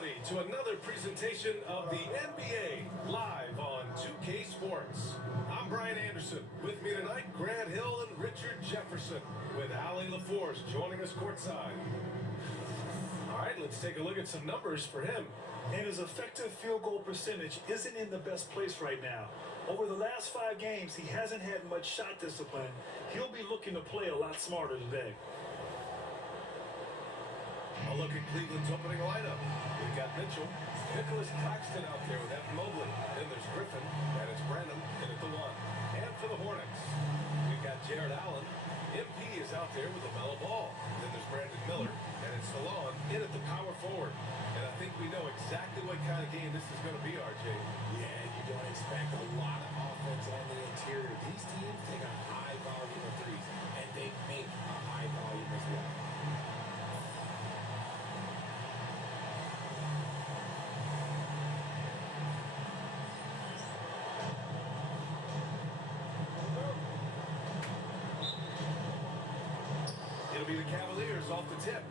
everybody, to another presentation of the NBA live on 2K Sports. I'm Brian Anderson. With me tonight, Grant Hill and Richard Jefferson, with Allie LaForce joining us courtside. All right, let's take a look at some numbers for him. And his effective field goal percentage isn't in the best place right now. Over the last 5 games, he hasn't had much shot discipline. He'll be looking to play a lot smarter today. A look at Cleveland's opening lineup. We've got Mitchell, Nicholas Claxton out there with Evan Mobley. Then there's Griffin, and it's Brandon in at the 1. And for the Hornets, we've got Jared Allen. MP is out there with LaMelo Ball. Then there's Brandon Miller, and it's Salon in at the power forward. And I think we know exactly what kind of game this is going to be, RJ. Yeah, you don't expect a lot of offense on the interior. These teams take a high volume of threes, and they make a high volume as well. It'll be the Caverliers off the tip.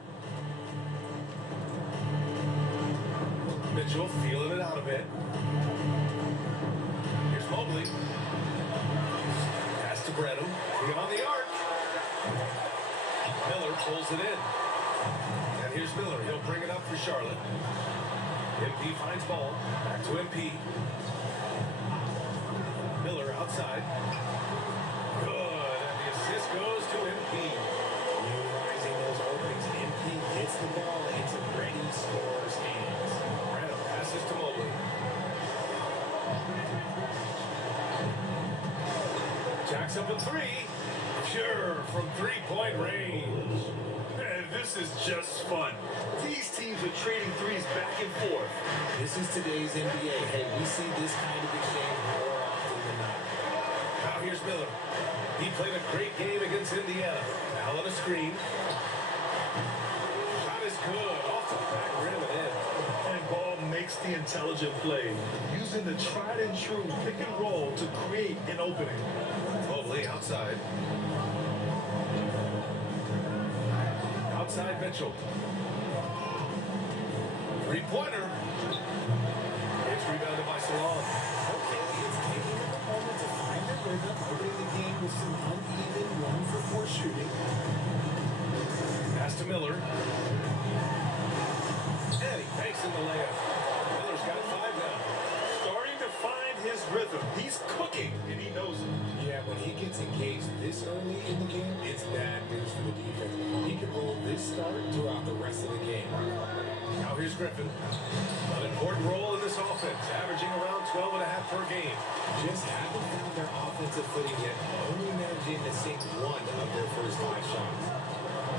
Mitchell feeling it out a bit. Here's Mobley. Pass to Brenham. Beyond the arc. Miller pulls it in. And here's Miller. He'll bring it up for Charlotte. MP finds ball. Back to MP. Miller outside. Good. And the assist goes to MP. Utilizing those openings, MP gets the ball into ready scorer's hands. Brandon passes to Mobley. Jacks up a 3. Sure, from 3-point range. Man, this is just fun. These teams are trading threes back and forth. This is today's NBA. Hey, we see this kind of exchange more often than not. Now here's Miller. He played a great game against Indiana. Now on a screen. Shot is good. Off the back rim and in. And Ball makes the intelligent play, using the tried and true pick and roll to create an opening. Mobley outside. Outside Mitchell. Three-pointer. It's rebounded by Salon. Okay, it's taking them a moment to find their rhythm, opening the game with some uneven 1-for-4 shooting. Pass to Miller. And he banks in the layup. Miller's got 5 now. Starting to find his rhythm. He's cooking, and he knows it. Yeah, when he gets engaged this early in the game, it's bad news for the defense. He can roll this start throughout the rest of the game. Now here's Griffin. An important role in this offense, averaging around 12.5 per game. Just haven't found their offensive footing yet, only managing to sink 1 of their first 5 shots.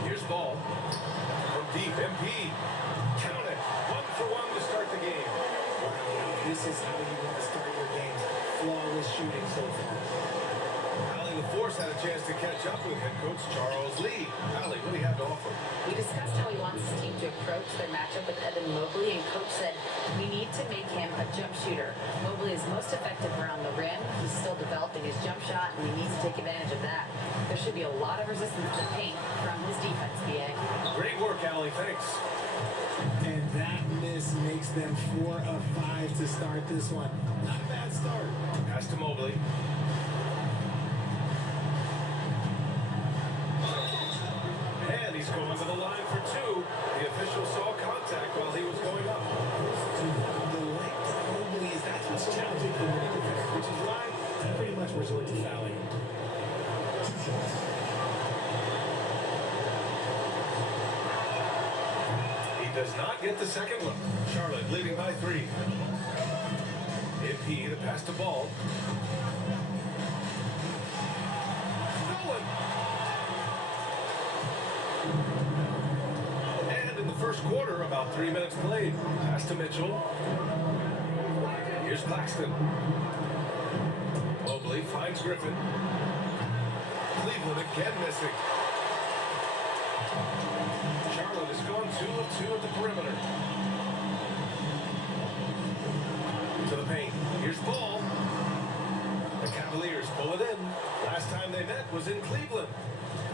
Here's Ball. From deep, MP. Count it. 1 for 1 to start the game. Wow, this is how you want to start your games. Flawless shooting so far. Allie LaForce had a chance to catch up with head coach Charles Lee. Allie, what do you have to offer? We discussed how he wants his team to approach their matchup with Evan Mobley, and coach said we need to make him a jump shooter. Mobley is most effective around the rim. He's still developing his jump shot, and he needs to take advantage of that. There should be a lot of resistance to paint from his defense, BA. Great work, Allie. Thanks. And that miss makes them 4 of 5 to start this one. Not a bad start. Pass to Mobley. And he's going to the line for 2. The official saw contact while he was going up. The length of Mobley is that's what's challenging for many defenders, which is why they pretty much resort to fouling. He does not get the second one. Charlotte leading by 3. MP, the pass to Ball. Stolen. And in the first quarter, about 3 minutes played. Pass to Mitchell. Here's Claxton. Mobley finds Griffin. Cleveland again missing. Charlotte has gone 2 of 2 at the perimeter. To the paint. Here's Ball. The Caverliers pull it in. Last time they met was in Cleveland.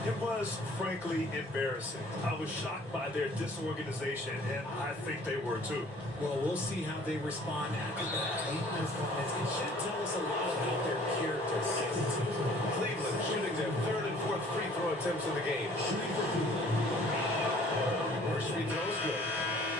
It was, frankly, embarrassing. I was shocked by their disorganization, and I think they were too. Well, we'll see how they respond after that Cleveland performance. It should tell us a lot about their character attitude. Cleveland shooting their third and fourth free throw attempts of the game. First free throw is good.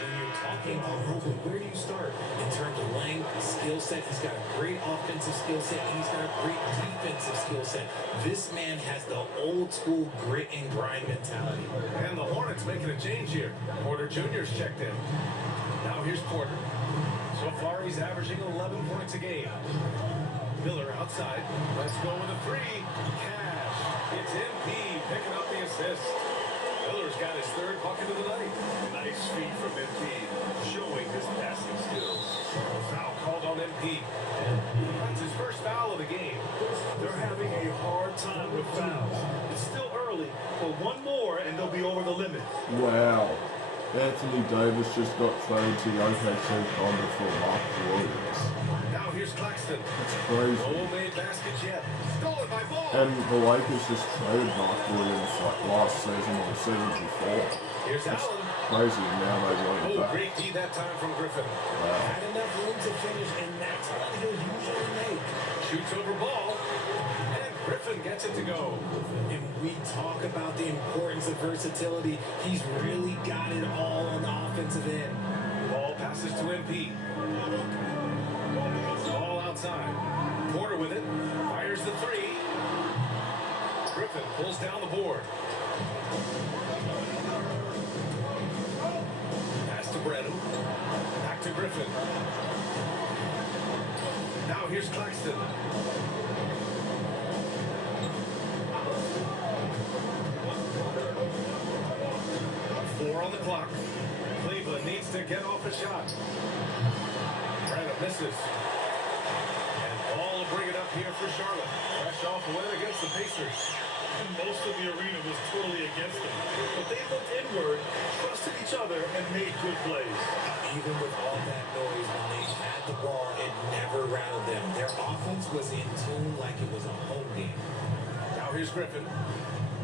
When you're talking about Mobley, where do you start? In terms of length, skill set, he's got a great offensive skill set, and he's got a great defensive skill set. This man has the old school grit and grind mentality. And the Hornets making a change here. Porter Jr.'s checked in. Now here's Porter. So far he's averaging 11 points a game. Miller outside. Let's go with a three. Cash. It's MP picking up the assist. Miller's got his third bucket of the night. Nice feed from MP, showing his passing skills. Foul called on MP. That's his first foul of the game. They're having a hard time with fouls. It's still early, but one more and they'll be over the limit. Wow. Anthony Davis just got traded to the OKC Thunder for Mark Williams. Now here's Claxton. That's crazy. No made baskets yet. Stolen by Ball. And the Lakers just traded Mark Williams like last season or the season before. Here's That's Allen. crazy, and now they want it Oh, back. great D that time from Griffin. Had enough room to finish, and that's what he'll usually make. Shoots over Ball. And Griffin gets it to go. And we talk about the importance of versatility. He's really got it all on the offensive end. Ball passes to MP. Ball outside. Porter with it. Fires the three. Griffin pulls down the board. Pass to Brenham. Back to Griffin. Now here's Claxton. Four on the clock. Cleveland needs to get off a shot. Brenham misses. And Ball will bring it up here for Charlotte. Fresh off a win against the Pacers. And most of the arena was totally against them. But they looked inward, trusted each other, and made good plays. Even with all that noise, when they had the ball, it never rattled them. Their offense was in tune like it was a home game. Now here's Griffin.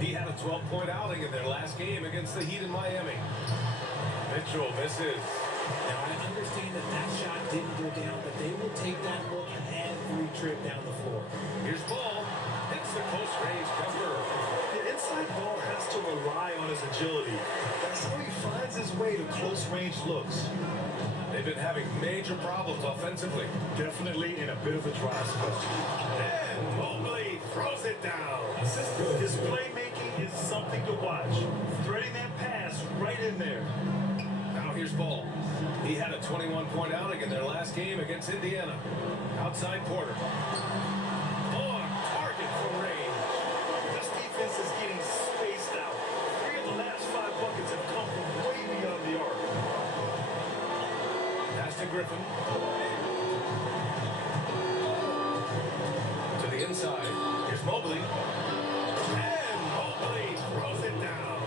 He had a 12-point outing in their last game against the Heat in Miami. Mitchell misses. Now, I understand that that shot didn't go down, but they will take that look every trip down the floor. Here's Ball. Hits the close range jumper. The inside ball has to rely on his agility. That's how he finds his way to close-range looks. They've been having major problems offensively. Definitely in a bit of a dry spell. And Mobley throws it down. His playmaking is something to watch. Threading that pass right in there. Now here's Ball. He had a 21-point outing in their last game against Indiana. Outside Porter. On target from range. This defense is getting spaced out. 3 of the last 5 buckets have come from way beyond the arc. Pass to Griffin. To the inside. Here's Mobley. And Mobley throws it down.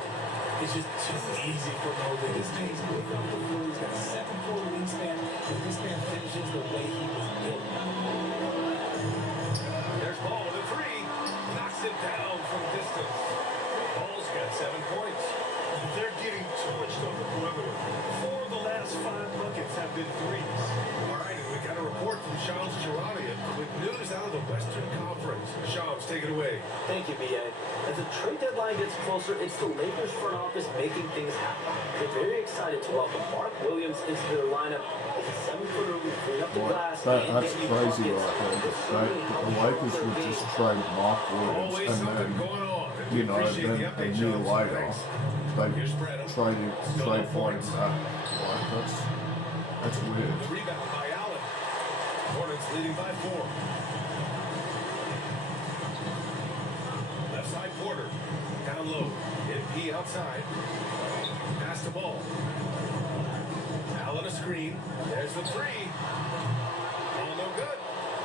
It's just too easy for Mobley. This man's moving off the floor. He's got a 7-4 wingspan, and this man finishes the way he was built. There's Ball with a three. Knocks it down from distance. Ball's got 7 points. They're getting torched on the perimeter. 4 of the last 5 buckets have been threes. All right, and we got a report from Shams Charania with news out of the Western Conference. Shams, take it away. Thank you, BA. As the trade deadline gets closer, it's the Lakers front office making things happen. They're very excited to welcome Mark Williams into their lineup as a 7-footer who clean up the glass. That's and get you crazy buckets. right there. The Lakers would just trade Mark Williams Always and something then, going on. you know, Appreciate then the a update, year Shams. later, Thanks. they Here's Brenham. trade for him back. Like, that's weird. The rebound by Allen. Hornets leading by 4. Left side Porter. Down low. MP outside. Pass the ball. Allen a screen. There's the three. Ball no good.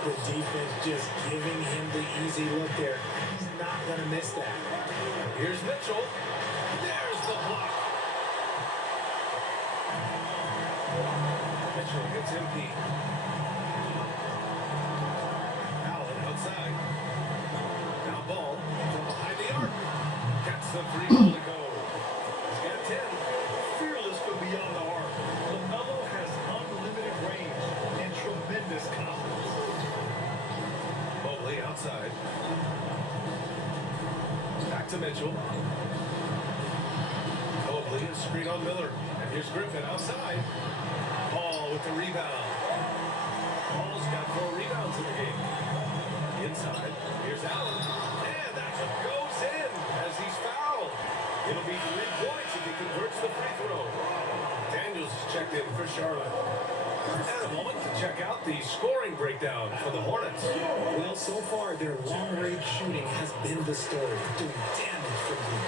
The defense just giving him the easy look there. He's not going to miss that. Here's Mitchell. There's the block. Mitchell gets MP. Allen outside. Play outside. Back to Mitchell. Mobley, a screen on Miller. And here's Griffin outside. Paul with the rebound. Paul's got 4 rebounds in the game. Inside. Here's Allen. And that one goes in as he's fouled. It'll be 3 points if he converts the free throw. Daniels checked in for Charlotte. And a moment to check out the scoring breakdown for the Hornets. Well, so far, their long-range shooting has been the story, doing damage from deep.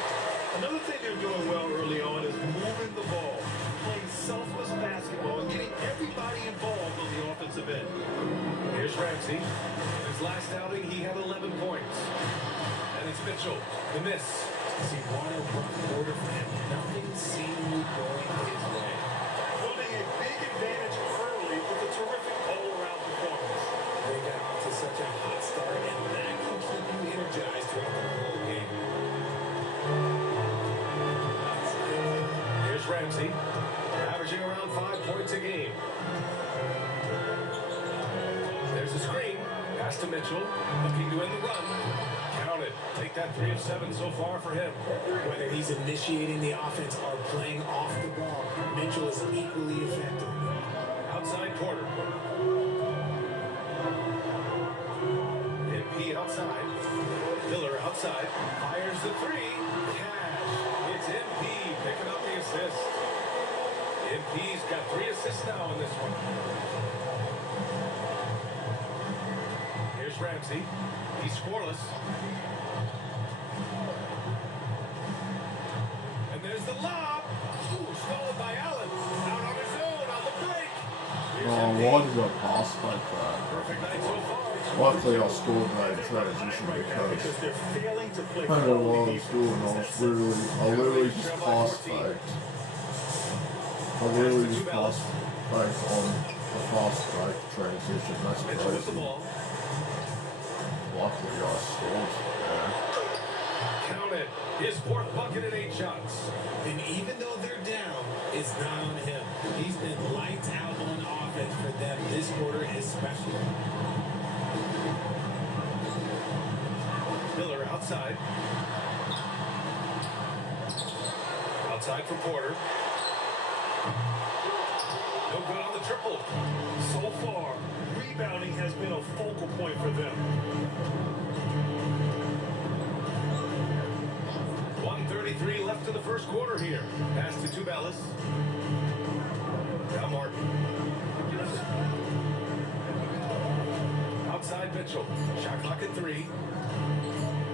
Another thing they're doing well early on is moving the ball, playing selfless basketball, and getting everybody involved on the offensive end. Here's Ramsey. In his last outing, he had 11 points. And it's Mitchell, the miss. See, water runs order for him. Nothing seemingly going his way. Building a big advantage early with a terrific all-around performance. They got off to such a hot start, and that can keep you energized throughout the whole game. Here's Ramsey, averaging around 5 points a game. There's a screen. Pass to Mitchell, looking to end the run. Count it. Take that 3 of 7 so far for him. Whether he's initiating the offense or playing off the ball, Mitchell is equally effective. Outside Porter. MP outside. Miller outside. Fires the 3. Cash. It's MP picking up the assist. MP's got 3 assists now in this one. Here's Ramsey. He's scoreless. And there's the lob. Ooh, stolen by Allen. Out on his own on the break. Here's MP. Why did I pass like that? Perfect night so far. Luckily I scored that transition Because they're failing to play I don't know what I quality was doing. I literally just pass faked. I literally just pass faked on the fast break transition. That's Mitchell with the crazy. ball. Luckily I scored there. Count it. His 4th bucket in 8 shots. And even though they're down, it's not on him. He's been lights out on offense for them this quarter especially. Miller outside. Outside for Porter. No good on the triple. So far, rebounding has been a focal point for them. 1:33 left in the first quarter here. Pass to Tubelis. Now Martin. Outside Mitchell. Shot clock at 3.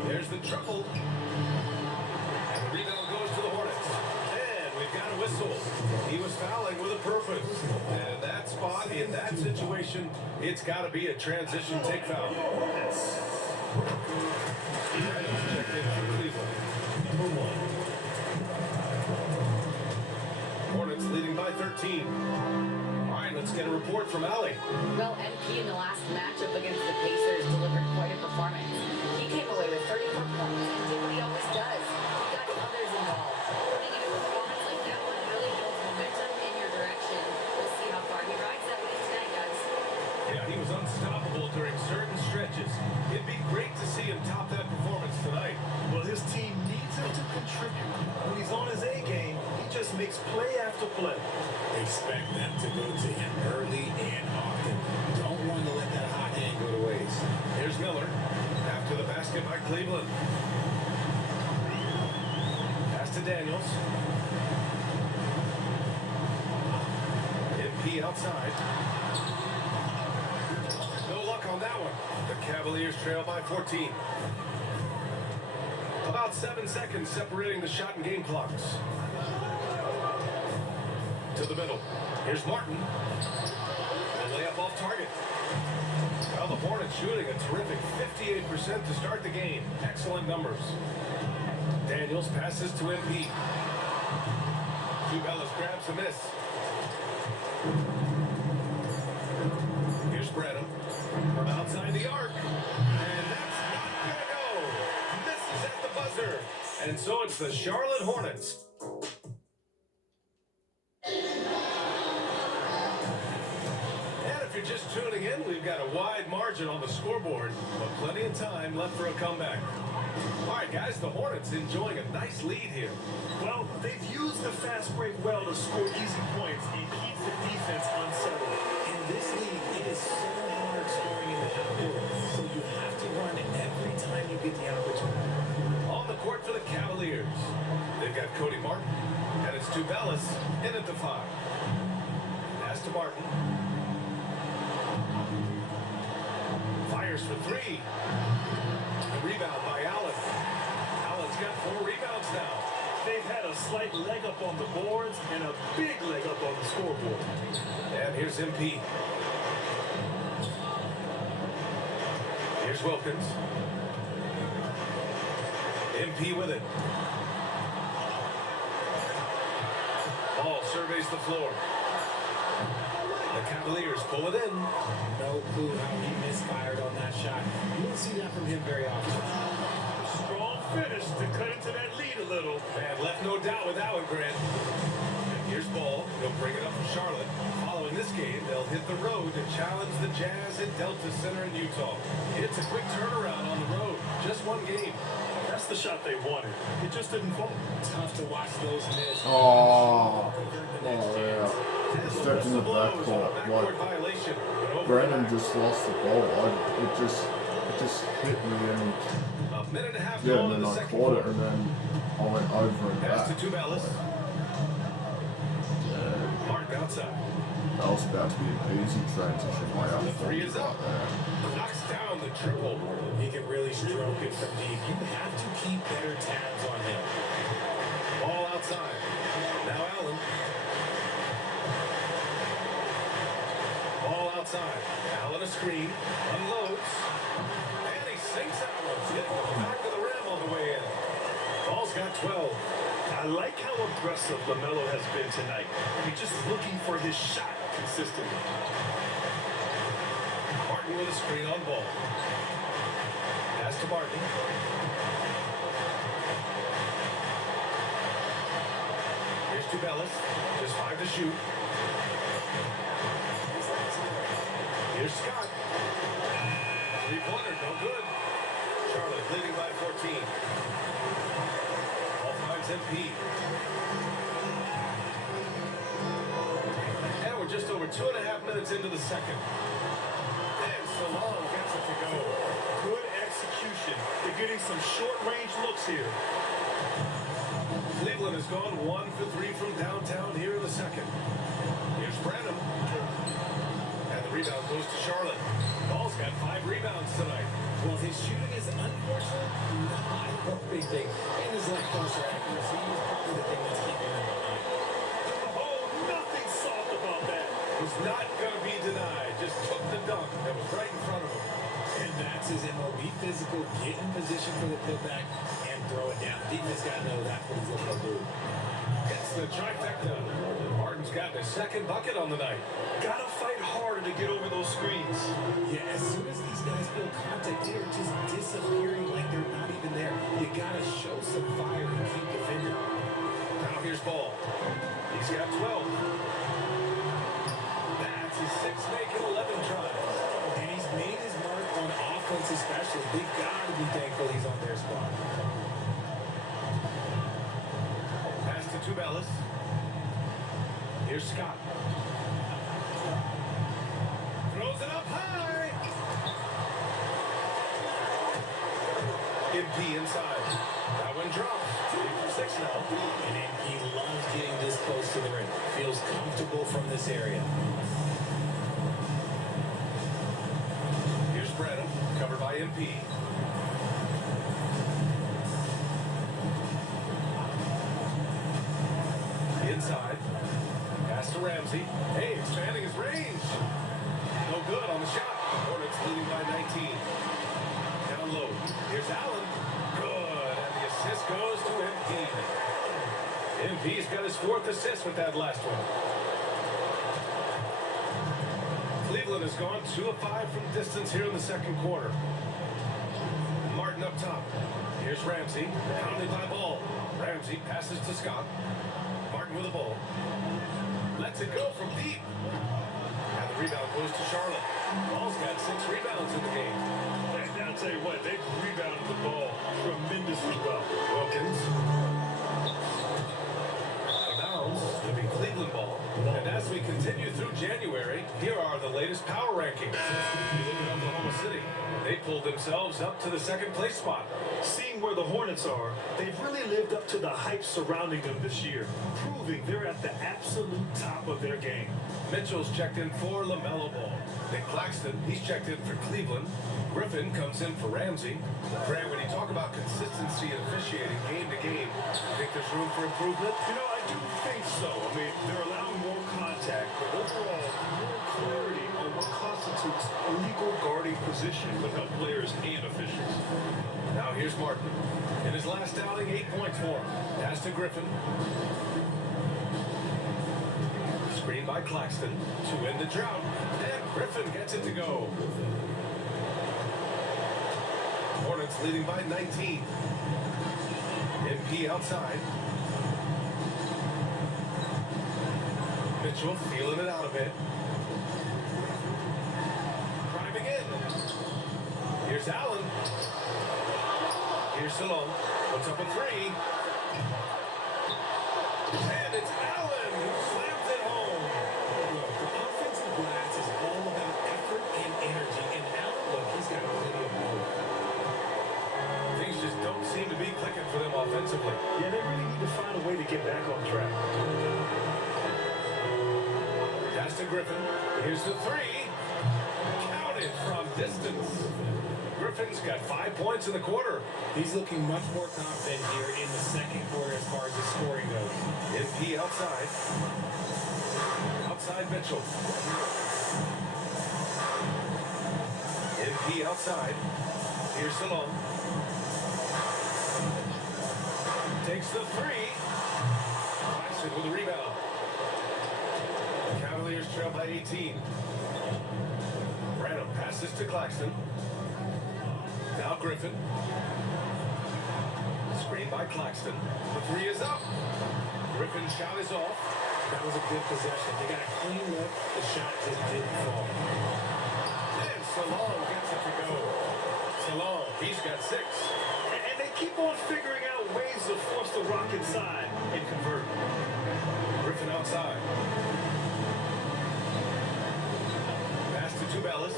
There's the triple. And the rebound goes to the Hornets. And we've got a whistle. He was fouling with a purpose. And that spot, in that situation, it's got to be a transition take foul. Adams checked in for Cleveland. Number 1. Hornets leading by 13. All right, let's get a report from Allie. Well, MP in the last matchup against the Pacers delivered quite a performance. He came away with 34 points and did what he always does. He got others involved. Putting in a performance like that one really builds momentum in your direction. We'll see how far he rides that with tonight, guys. Yeah, he was unstoppable during certain stretches. It'd be great to see him top that performance tonight. Well, his team needs him to contribute. When he's on his A game, he just makes play after play. Expect them to go to him early and often. Don't want to let that hot hand go to waste. Here's Miller. After the basket by Cleveland. Pass to Daniels. MP outside. No luck on that one. The Cavaliers trail by 14. About 7 seconds separating the shot and game clocks. To the middle. Here's Martin. The layup off target. Well, the Hornets shooting a terrific 58% to start the game. Excellent numbers. Daniels passes to MP. Tubelis grabs a miss. Here's Brenham from outside the arc. And that's not going to go. Misses at the buzzer. And so it's the Charlotte Hornets. And if you're just tuning in, we've got a wide margin margin on the scoreboard, but plenty of time left for a comeback. All right, guys, the Hornets enjoying a nice lead here. Well, they've used the fast break well to score easy points and keep the defense unsettled. In this league, it is so hard scoring in the half court, so you have to run every time you get the opportunity. On the court for the Cavaliers. They've got Cody Martin, and it's Tubelis in at the 5. Pass to Martin. Fires for 3. The rebound by Allen. Allen's got 4 rebounds now. They've had a slight leg up on the boards and a big leg up on the scoreboard. And here's MP. Here's Wilkins. MP with it. Ball surveys the floor. The Cavaliers pull it in. No clue how he misfired on that shot. You don't see that from him very often. Strong finish to cut into that lead a little. Man, left no doubt with Allen Grant. And here's Ball. He'll bring it up for Charlotte. Following this game, they'll hit the road to challenge the Jazz at Delta Center in Utah. It's a quick turnaround on the road. Just one game. That's the shot they wanted. It just didn't fall. Tough to watch those miss. Oh, Next chance. yeah. Stepped in the backcourt. Like, Violation. Brandon just lost the ball. It just hit me, and A minute and a half yeah, gone and in then the I second caught it, quarter. and then I went over and Pass back. to Tubelis. Martin outside. That was about to be an easy transition by The out 3 is up. there. Knocks down the triple. He can really stroke it from deep. You have to keep better tabs on him. Ball outside. Now Allen. Ball outside. Allen a screen. Unloads. And he sinks that one. Hitting the back of the rim on the way in. Ball's got 12. I like how aggressive LaMelo has been tonight. He's just looking for his shot consistently. Martin with a screen on Ball. Pass to Martin. Here's Tubelis. Just 5 to shoot. Here's Scott. 3-pointer, no good. Charlotte leading by 14. Ball finds MP. And we're just over 2.5 minutes into the second. And Salon gets it to go. Good execution. They're getting some short-range looks here. Cleveland has gone 1 for 3 from downtown here in the second. Here's Branham. And the rebound goes to Charlotte. Ball's got 5 rebounds tonight. Well, his shooting is unfortunately not a big thing. And his left closer accuracy is probably the thing that's keeping him behind. Oh, nothing soft about that. Was not going to be denied. Just took the dunk that was right in front of him. And that's his MO. Be physical, get in position for the putback, and throw it down. Defense got to know that's what he's looking to do. It's the trifecta. Martin's got his second bucket on the night. Gotta fight harder to get over those screens. Yeah, as soon as these guys feel contact, they're just disappearing like they're not even there. You got to show some fire and keep defending. Now here's Ball. He's got 12. That's his 6th make in 11 tries. And he's made his mark on offense especially. They got to be thankful he's on their squad. Pass to Tubelis. Here's Scott. Throws it up high. MP inside. That one drops. 3 for 6 now. And he loves getting this close to the rim. Feels comfortable from this area. Here's Branham, covered by MP. Inside. Pass to Ramsey. Hey, expanding his range. No good on the shot. Hornets leading by 19. Down low. Here's Allen. Good. And the assist goes to MP. MP's got his 4th assist with that last one. Cleveland has gone 2 of 5 from distance here in the second quarter. Martin up top. Here's Ramsey. Pounded by Ball. Ramsey passes to Scott. Martin with the ball. Lets it go from deep. And the rebound goes to Charlotte. Ball's got 6 rebounds in the game. And I'll tell you what, they've rebounded the ball tremendously well. Wilkins. Out of bounds. It'll be Cleveland ball. And as we continue through January, here are the latest power rankings. You look at Oklahoma City. They pulled themselves up to the 2nd place spot. Seeing where the Hornets are, they've really lived up to the hype surrounding them this year, proving they're at the absolute top of their game. Mitchell's checked in for LaMelo Ball. Nick Claxton, he's checked in for Cleveland. Griffin comes in for Ramsey. Grant, when you talk about consistency and officiating game to game, you think there's room for improvement? You know, I do think so. I mean, they're allowing more contact, but overall, more clarity on what constitutes a legal guarding position would help players and officials. Now here's Martin. In his last outing, 8 points for him. Pass to Griffin. Screen by Claxton to end the drought. And Griffin gets it to go. Hornets leading by 19. MP outside. Mitchell feeling it out a bit. Driving in. Here's Allen. Here's Salone. Puts up a 3. And it's Allen who slams it home. The offensive glass is all about effort and energy. And Allen, look, he's got plenty of both. Things just don't seem to be clicking for them offensively. Yeah, they really need to find a way to get back on track. Pass to Griffin. Here's the 3. Counted from distance. Griffin's got 5 points in the quarter. He's looking much more confident here in the 2nd quarter as far as his scoring goes. MP outside. Outside Mitchell. MP outside. Here's Salone. Takes the 3. Claxton with a rebound. Cavaliers trail by 18. Branham passes to Claxton. Now Griffin. Screen by Claxton. The 3 is up. Griffin's shot is off. That was a good possession. They got a clean look. The shot just didn't fall. And Salone gets it to go. Salone, he's got 6. And they keep on figuring out ways to force the rock inside and convert. Griffin outside. Pass to Tubelis.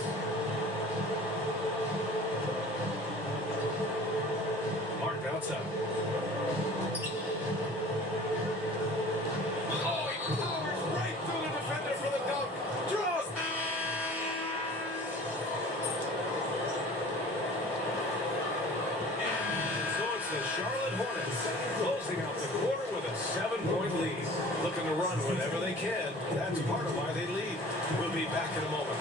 Martin outside. Oh, he powers right through the defender for the dunk. Draws. So it's the Charlotte Hornets closing out the quarter with a 7-point lead. Looking to run whenever they can. That's part of why they lead. We'll be back in a moment.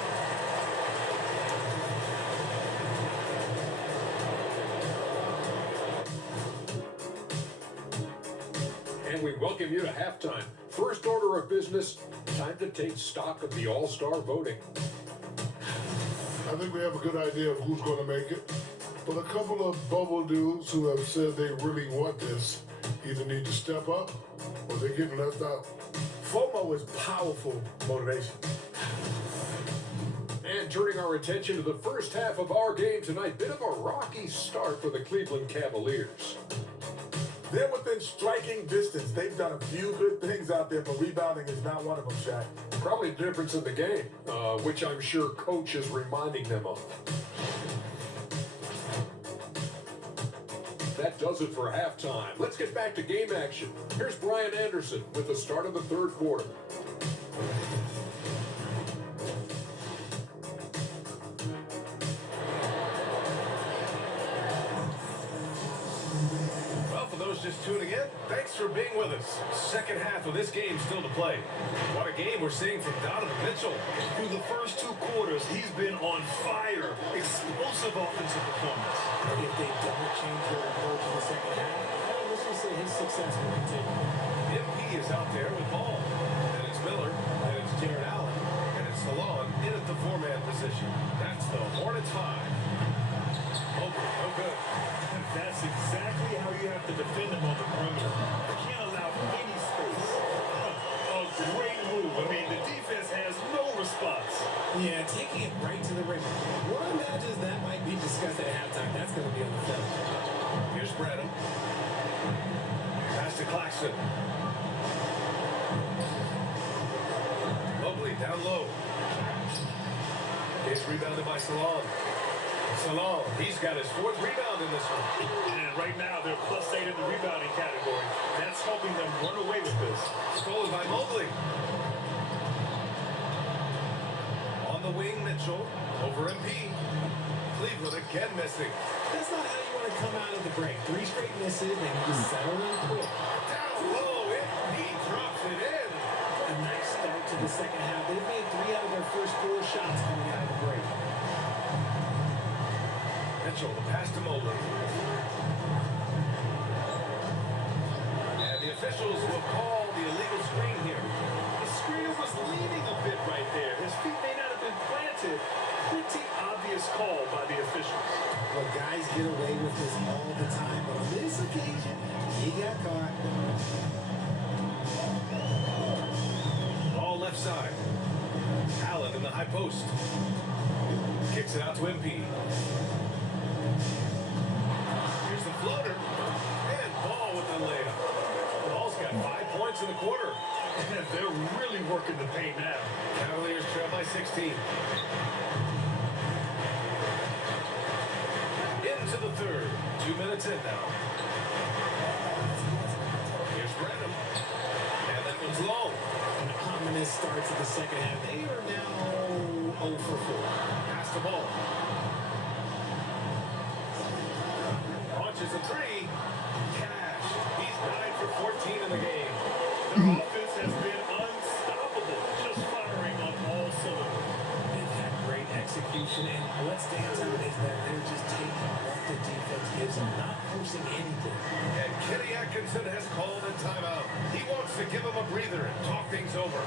And we welcome you to halftime. First order of business, time to take stock of the All-Star voting. I think we have a good idea of who's going to make it. But a couple of bubble dudes who have said they really want this either need to step up or they're getting left out. FOMO is powerful motivation. And turning our attention to the first half of our game tonight, bit of a rocky start for the Cleveland Cavaliers. They're within striking distance. They've done a few good things out there, but rebounding is not one of them, Shaq. Probably the difference in the game, which I'm sure Coach is reminding them of. That does it for halftime. Let's get back to game action. Here's Brian Anderson with the start of the 3rd quarter. Well, for those just tuning in, thanks for being with us. Second half of this game still to play. What a game we're seeing from Donovan Mitchell. Through the first 2 quarters, he's been on fire. Explosive offensive performance. If they don't change their approach in the 2nd half, let's just say his success will continue. MP is out there with ball. And it's Miller. And it's Jared Allen. And it's Salon in at the 4-man position. That's the Hornets 5. No good. That's exactly how you have to defend him on the perimeter. You can't allow any space. A great move. I mean, the defense has no response. Claxton. Mobley down low. It's rebounded by Salon. Salon, he's got his 4th rebound in this one. And right now, they're +8 in the rebounding category. That's helping them run away with this. Stolen by Mobley. On the wing, Mitchell. Over MP. Cleveland again missing. That's not how you want to come out of the break. 3 straight misses, and you just settle in quick. Down low, MP drops it in. A nice start to the second half. They've made 3 out of their first 4 shots coming out of the break. Mitchell, the pass to Mobley. And the officials will call the illegal screen here. The screener was leaning a bit right there. His feet may not have been planted. Pretty obvious call by the officials. Well, guys get away with this all the time, but on this occasion, he got caught. Ball left side. Allen in the high post. Kicks it out to MP. Here's the floater. And Ball with the layup. Ball's got 5 points in the quarter. And they're really working the paint now. Cavaliers trail by 16. Into the third. 2 minutes in now. Here's Branham. And that one's long. An ominous start to the second half. They are now 0 for 4. Pass the ball. Launches a 3. Cash. He's 9 for 14 in the game. Their offense has been unstoppable, just firing on all cylinders. They've had great execution, and what stands out is that they're just taking what the defense gives them, not forcing anything. And Kenny Atkinson has called a timeout. He wants to give him a breather and talk things over.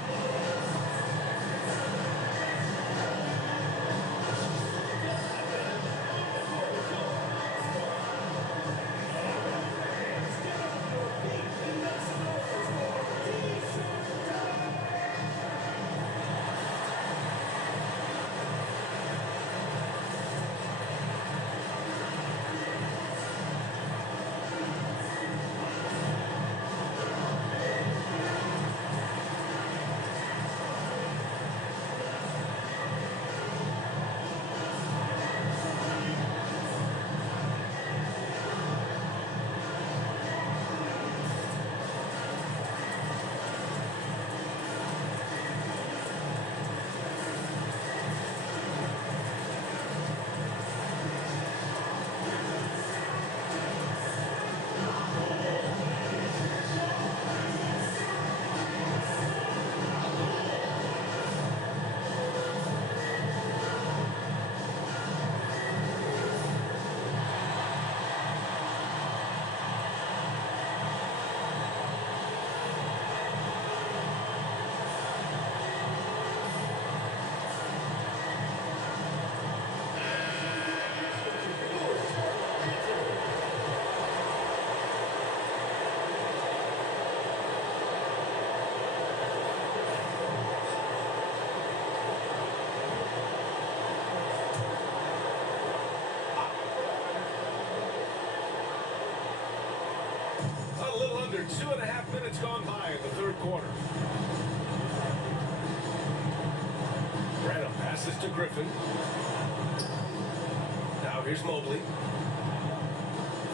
Under 2.5 minutes gone by in the third quarter. Branham passes to Griffin. Now here's Mobley.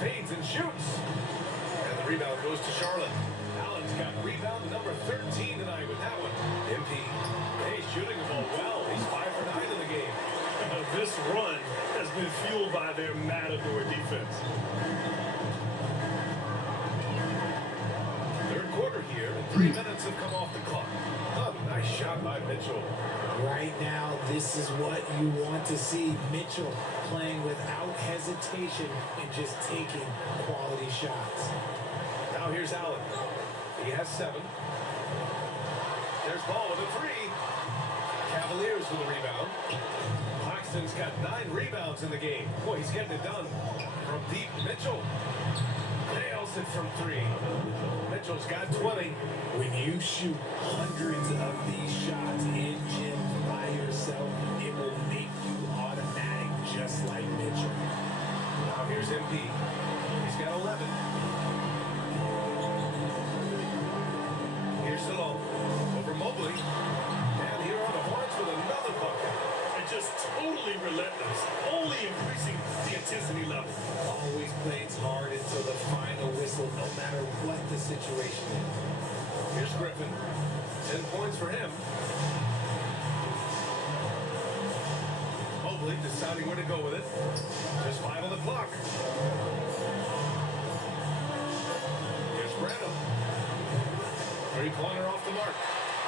Fades and shoots. And the rebound goes to Charlotte. Allen's got rebound number 13 tonight with that one. MP. Hey, shooting the ball well. He's 5 for 9 in the game. This run has been fueled by their matador defense. Third quarter here, and 3 minutes have come off the clock. Oh, nice shot by Mitchell. Right now, this is what you want to see. Mitchell playing without hesitation and just taking quality shots. Now here's Allen. He has 7. There's Ball with a 3. Cavaliers with a rebound. Claxton's got 9 rebounds in the game. Boy, he's getting it done. From deep, Mitchell nails it from 3. Mitchell's got 20. When you shoot hundreds of these shots in gym by yourself, it will make you automatic just like Mitchell. Now here's MP. He's got 11. Here's Stallone. Over Mobley. And here are the Hornets with another bucket. And just totally relentless, only increasing the intensity level. Always plays hard until the final whistle, no matter what the situation is. Here's Griffin. 10 points for him. Mobley deciding where to go with it. Just 5 on the clock. Here's Branham. Three-pointer off the mark.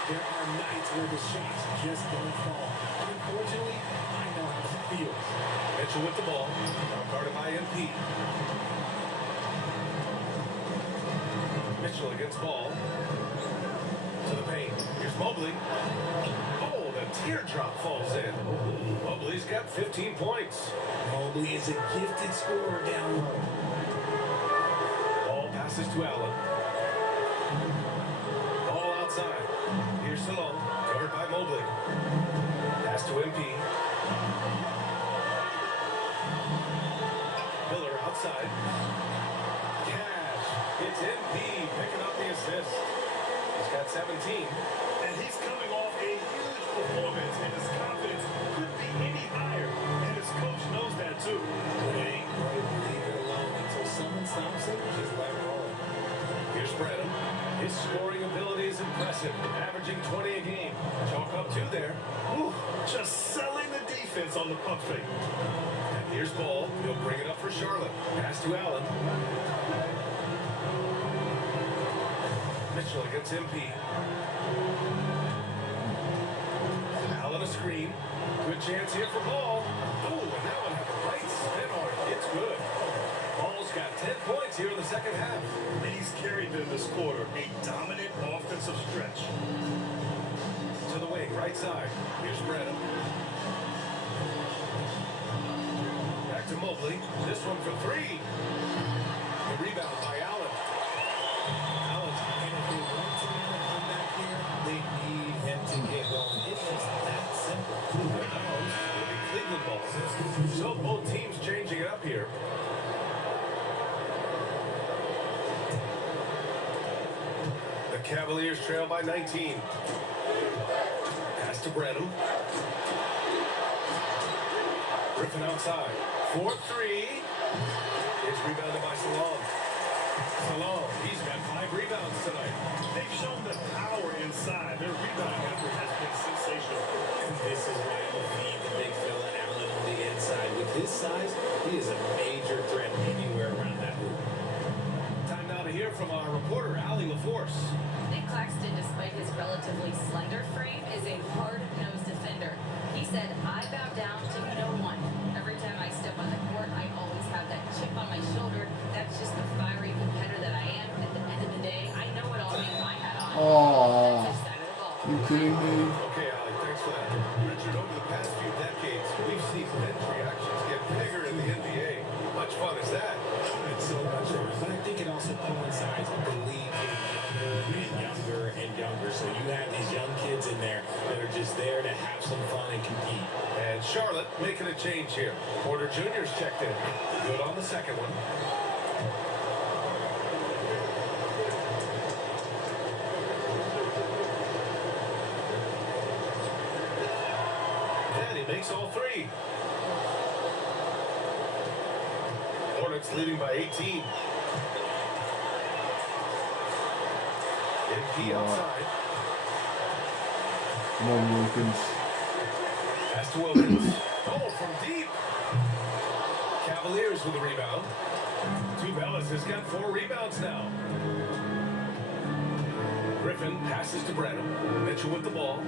There are nights where the shots just don't fall. Unfortunately, I know how it feels. Mitchell with the ball. Now guarded by MP. Mitchell against ball. To the paint. Here's Mobley. Oh, the teardrop falls in. Mobley's got 15 points. Mobley is a gifted scorer down low. Ball passes to Allen. Ball outside. Here's Stallone. Covered by Mobley. Pass to MP. Miller outside. Cash. It's MP picking up the assist. He's got 17. And he's coming off a huge performance, and his confidence couldn't be any higher. And his coach knows that too. But it ain't right to leave it alone until someone stops it. Just let it roll. Here's Branham. His scoring ability is impressive, averaging 20 a game. Chalk up 2 there. Whew, just selling the defense on the pump fake. And here's Ball. He'll bring it up for Charlotte. Pass to Allen. Mitchell against MP. Allen a screen. Good chance here for Ball. Oh, and that one had the right spin on it. It's good. Ball's got 10 points here in the second half. And he's carried them this quarter. A dominant offensive stretch. To the wing, right side. Here's Branham. Back to Mobley. This one for 3. The rebound by Allen. Allen. And if they want to win and come back here, they need him to get going. It's just that simple. Cleveland ball. So both teams changing it up here. The Cavaliers trail by 19. Pass to Branham. Griffin outside. 4-3. It's rebounded by Stallone. Stallone, he's got 5 rebounds tonight. They've shown the power inside. Their rebounding effort has been sensational. This is why I'm a feed the big fella Allen on the inside. With his size, he is a major threat anywhere around that hoop. Time now to hear from our reporter, Allie LaForce. Nick Claxton, despite his relatively slender frame, is a hard-nosed defender. He said, I bow down to no one. Every time I step on the court, I always have that chip on my shoulder. That's just the fiery competitor that I am. At the end of the day, I know it all hang my hat on. Aww. Offensive side of the ball. You kidding me? Okay, Allie, thanks for that. Richard, over the past few decades, we've seen bench reactions get bigger in the NBA. Much fun is that? It's so much fun. But I think it also coincides with the league getting younger and younger. So you have these young kids in there that are just there to have some fun and compete. And Charlotte making a change here. Porter Jr.'s checked in. Good on the second one. And he makes all 3. Hornets leading by 18. MP outside. Come on, Wilkins. Pass to Wilkins. Oh, from deep. Cavaliers with the rebound. Tubelis has got 4 rebounds now. Griffin passes to Branham. Mitchell with the ball.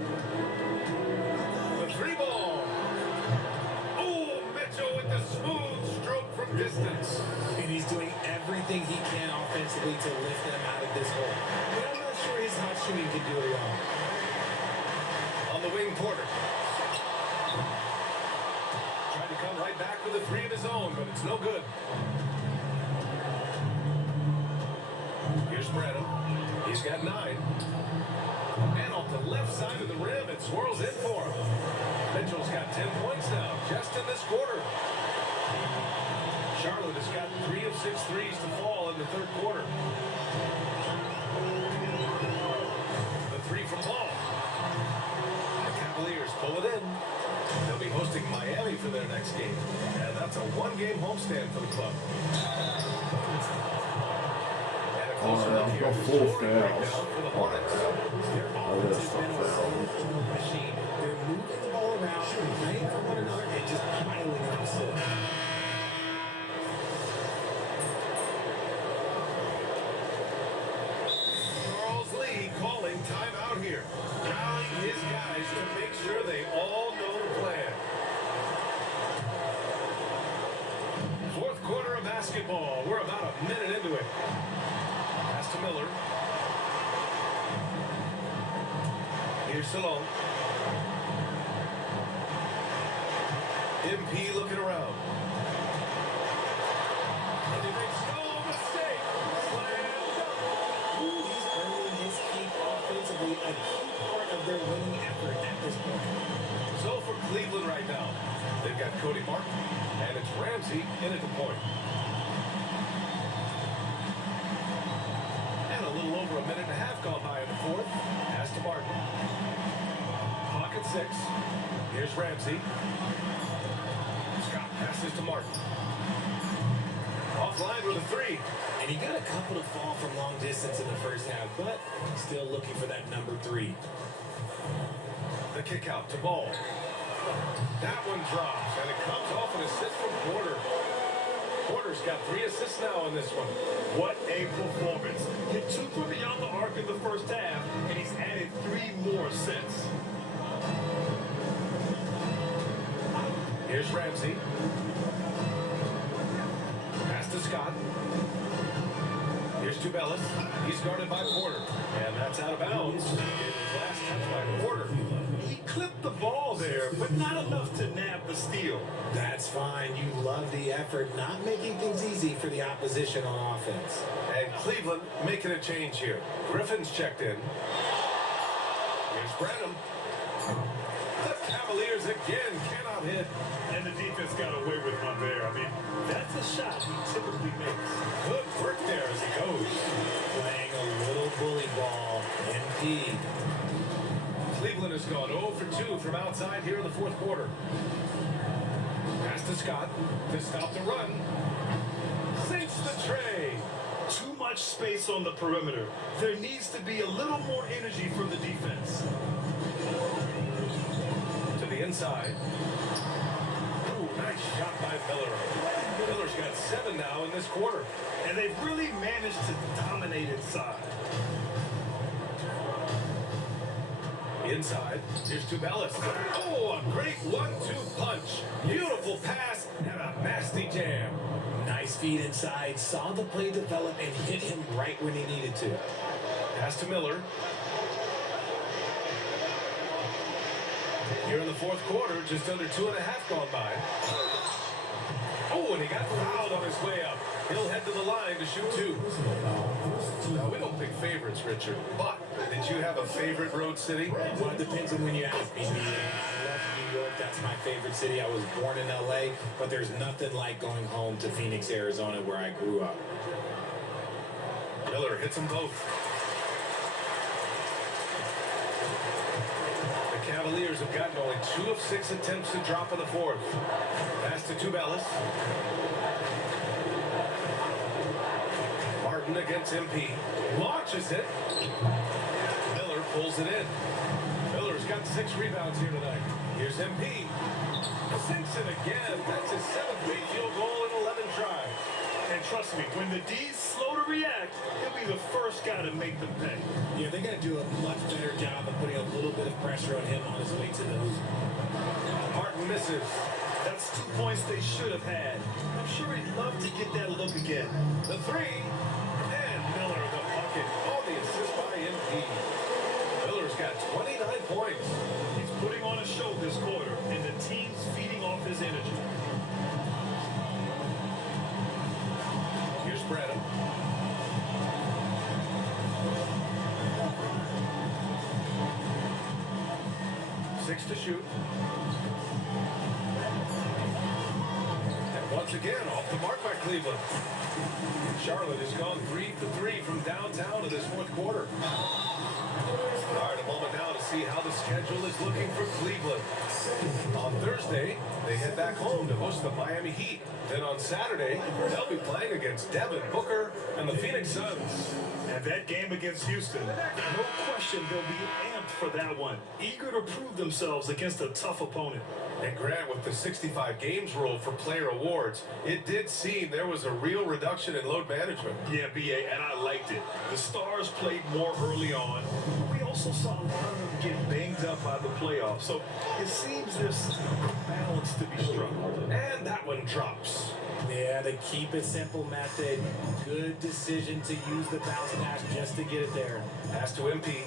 The 3 ball. Oh, Mitchell with the smooth stroke from distance. And he's doing everything he can offensively to lift them out of this hole. But I'm not sure his hot shooting can do it all. On the wing, Porter. Tried to come right back with a 3 of his own, but it's no good. Here's Branham. He's got 9. And off the left side of the rim, it swirls in for him. Mitchell's got 10 points now, just in this quarter. Charlotte has got 3 of 6 threes to fall in the third quarter. pull it in. They'll be hosting Miami for their next game. And that's a one-game homestand for the club. And a closer look here at the full scoring breakdown fouls. for the Hornets. Their offense has been a well-oiled machine. They're moving the ball around, playing for one another, and just piling up assists. Charles Lee calling timeout here. Rallying his guys to make sure they all know the plan. Fourth quarter of basketball. We're about a minute into it. Pass to Miller. Here's Salone. MP looking around. And he makes no mistake. Slammed up. He's earning his keep offensively, a key part of their winning effort at this point. So for Cleveland right now, they've got Cody Martin, and it's Ramsey in at the point. And a little over a minute and a half gone by in the fourth. Pass to Martin. Pocket 6. Here's Ramsey. Scott passes to Martin. Offline with a 3. And he got a couple to fall from long distance in the first half, but still looking for that number 3. The kick out to Ball. That one drops, and it comes off an assist from Porter. Porter's got 3 assists now in this one. What a performance. Hit 2 from beyond the arc in the first half, and he's added 3 more since. Here's Ramsey. Pass to Scott. Here's Tubelis. He's guarded by Porter. And that's out of bounds. It was last touched by Porter. He clipped the ball there, but not enough to nab the steal. That's fine. You love the effort, not making things easy for the opposition on offense. And Cleveland making a change here. Griffin's checked in. Here's Branham. The Cavaliers again cannot hit. And the defense got away with one there. I mean, that's a shot he typically makes. Good work there as he goes. Playing a little bully ball. NP. Cleveland has gone 0 for 2 from outside here in the fourth quarter. Pass to Scott to stop the run. Sinks the tray. Too much space on the perimeter. There needs to be a little more energy from the defense. To the inside. Ooh, nice shot by Miller. Miller's got 7 now in this quarter. And they've really managed to dominate inside. Inside, here's Tubelis. Oh, a great 1-2 punch. Beautiful pass and a nasty jam. Nice feed inside, saw the play develop and hit him right when he needed to. Pass to Miller. Here in the fourth quarter, just under 2.5 gone by. Oh, and he got fouled on his way up. He'll head to the line to shoot 2. Now, we don't pick favorites, Richard, but did you have a favorite road city? Well, it depends on when you ask me. I love New York. That's my favorite city. I was born in LA, but there's nothing like going home to Phoenix, Arizona, where I grew up. Miller hits them both. The Cavaliers have gotten only 2 of 6 attempts to drop in the fourth. Pass to Tubelis. Martin against MP. Launches it. Miller pulls it in. Miller's got 6 rebounds here tonight. Here's MP. Sinks it again. That's his 7th big field goal in 11 tries. And trust me, when the D's slow to react, he'll be the first guy to make them pay. Yeah, they got to do a much better job of putting a little bit of pressure on him on his way to the hoop. Martin misses. That's 2 points they should have had. I'm sure he'd love to get that look again. The 3. And Miller the bucket on the assist by MP. Miller's got 29 points. He's putting on a show this quarter, and the team's feeding off his energy. Here's Branham. Six to shoot. And once again, off the mark by Cleveland. Charlotte has gone 3 for 3 from downtown in this fourth quarter. All right, a moment now to see how the schedule is looking for Cleveland. On Thursday, they head back home to host the Miami Heat. Then on Saturday, they'll be playing against Devin Booker and the Phoenix Suns. And that game against Houston, no question they'll be amped for that one. Eager to prove themselves against a tough opponent. And Grant, with the 65 games rule for player awards, it did seem there was a real reduction in load management. Yeah, BA, and I liked it. The stars played more early on. We also saw a lot of them get banged up by the playoffs. So it seems there's some balance to be struck. And that one drops. Yeah, the keep it simple method. Good decision to use the bounce pass just to get it there. Pass to MP.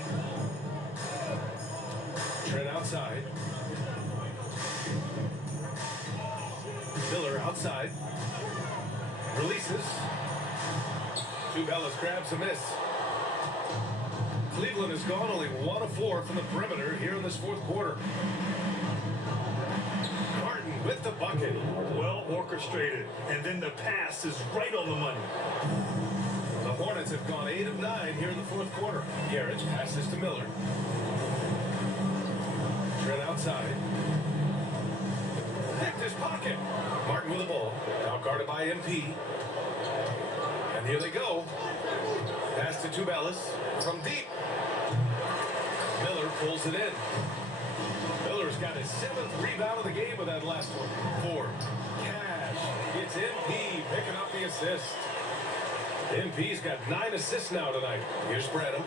Trent outside. Miller outside. Releases. Tubelis grabs a miss. Cleveland has gone only 1 of 4 from the perimeter here in this fourth quarter. Martin with the bucket. Well orchestrated. And then the pass is right on the money. The Hornets have gone 8 of 9 here in the fourth quarter. Garrett passes to Miller. Trent outside. Picked his pocket. Martin with the ball. Now guarded by MP. And here they go. Pass to Tubelis from deep. Miller pulls it in. Miller's got his 7th rebound of the game with that last one. 4. Cash. It's MP picking up the assist. MP's got 9 assists now tonight. Here's Branham.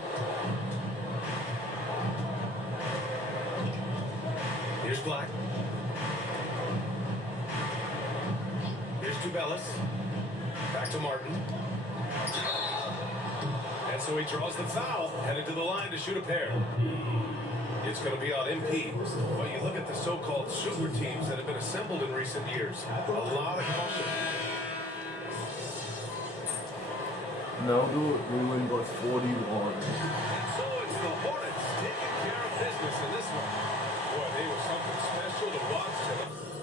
Here's Black. Here's Tubelis. Back to Martin. And so he draws the foul, headed to the line to shoot a pair. It's going to be on MP. But you look at the so-called super teams that have been assembled in recent years. A lot of caution. No, we win by 41. And so it's the Hornets taking care of business in this one. Boy, they were something special to watch tonight.